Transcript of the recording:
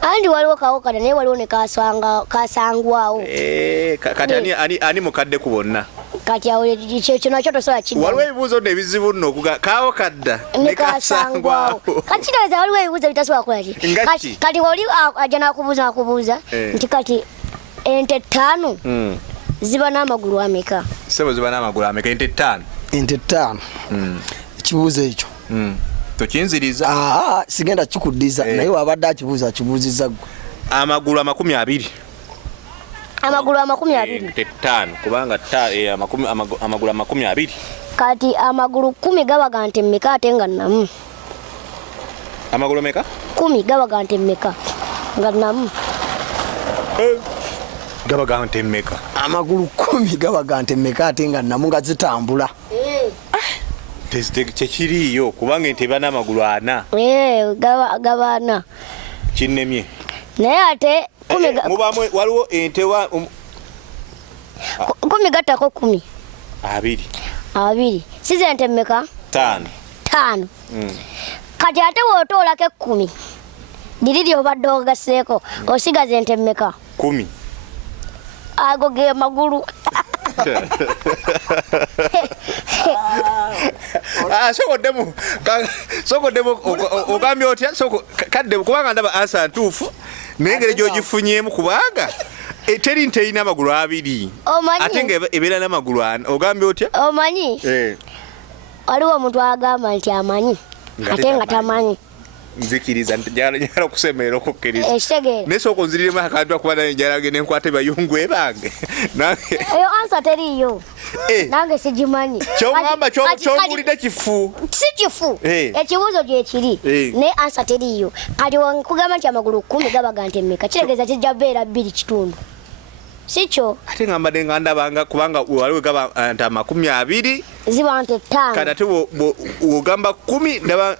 andi waliwo kawokana naye waliwo ne kasangwawo kati ani mukadde ku bonna kati awo ekyo nakyo tosobola kidda waliwo ebibuuzo nno ebizibu nno kawokadda ne kasangwawo kati kitegeeza waliwo ebibuuzo bitasobola kukola ki kati oli ajja nakubuuza nti kati ente 5 ziba n'amagulu ameka sebo ziba n'amagulu ameka ente 5 ekibuuzo ekyo tokinziriza sigenda kikuddiza naye wabadde akibuuza akibuuzizza gwe amagulu 20 amagulu 20 ente 5 kubanga amagulu 20 kati amagulu 10 gabaga nte mmeka ate nga namu amagulu meka 10 gabaga nte mmeka nga namu gabaga nte mmeka amagulu 10 gabaga nte mmeka ate nga namu nga zitambula kyekiriyo kubanga ente eba n'amagulu 4 gaba 4 kinnemye naye ate mubamu waliwo ente 10 gattako 10 2 size ente mmeka 5 kati ate wootoolako 10 diriri obadde ogasseeko osigaza ente mmeka 10 ago ge magulu sokoddemu ogambye otya kadde kubanga ndaba ansa ntuufu naye engeri gyogifunyemu kubanga teri nte erina amagulu 2 ate nga ebeera n'amagulu 4 ogambye otya omanyi waliwo omuntu agamba nti amanyi ate nga tamanyi nzikiriza njala okusemerera okukkiriza naye sooka onziriremu akantu akuba naye njala gende nkwate bayungu ebange eyo ansa teriiyo nange sigimanyi kyoŋŋamba ky'obuulidde kifu si kifu ekibuuzo gyekiri naye ansa teriiyo kati kugamba nti amagulu 10 gabaga nte mmeka kitegeeza kijja beera 2 kitundu sikyo ate nga mbadde nga ndabanga kubanga waliwo gaba nti 20 ziba nte 5 kati ate wogamba 10 ndaba